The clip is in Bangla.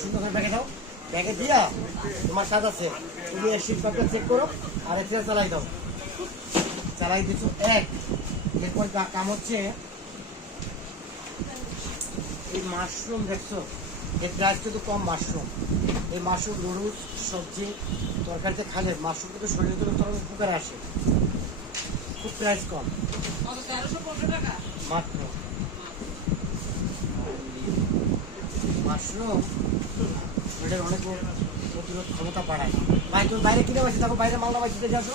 সুন্দর করে ব্যাগে দাও। ব্যাগে দিয়া তোমার কাজ আছে। তুমি এর শিট চেক করো আর এর চালাই দাও। চালাই দিচ্ছ এক। এরপর কাম হচ্ছে এই মাশরুম দেখছ? এর প্রাইস কিন্তু কম মাশরুম এই মাশরুম নুডলস সবজি তরকারিতে খালে মাশরুম কিন্তু শরীরে কিন্তু তরল উপকারে আসে। খুব প্রাইস কম। মাত্র। মাশরুম। শরীরের অনেক প্রতিরোধ ক্ষমতা বাড়ায়। ভাই, তুমি বাইরে কিনে পাচ্ছি দেখো বাইরে মালদা পাচ্ছি আসো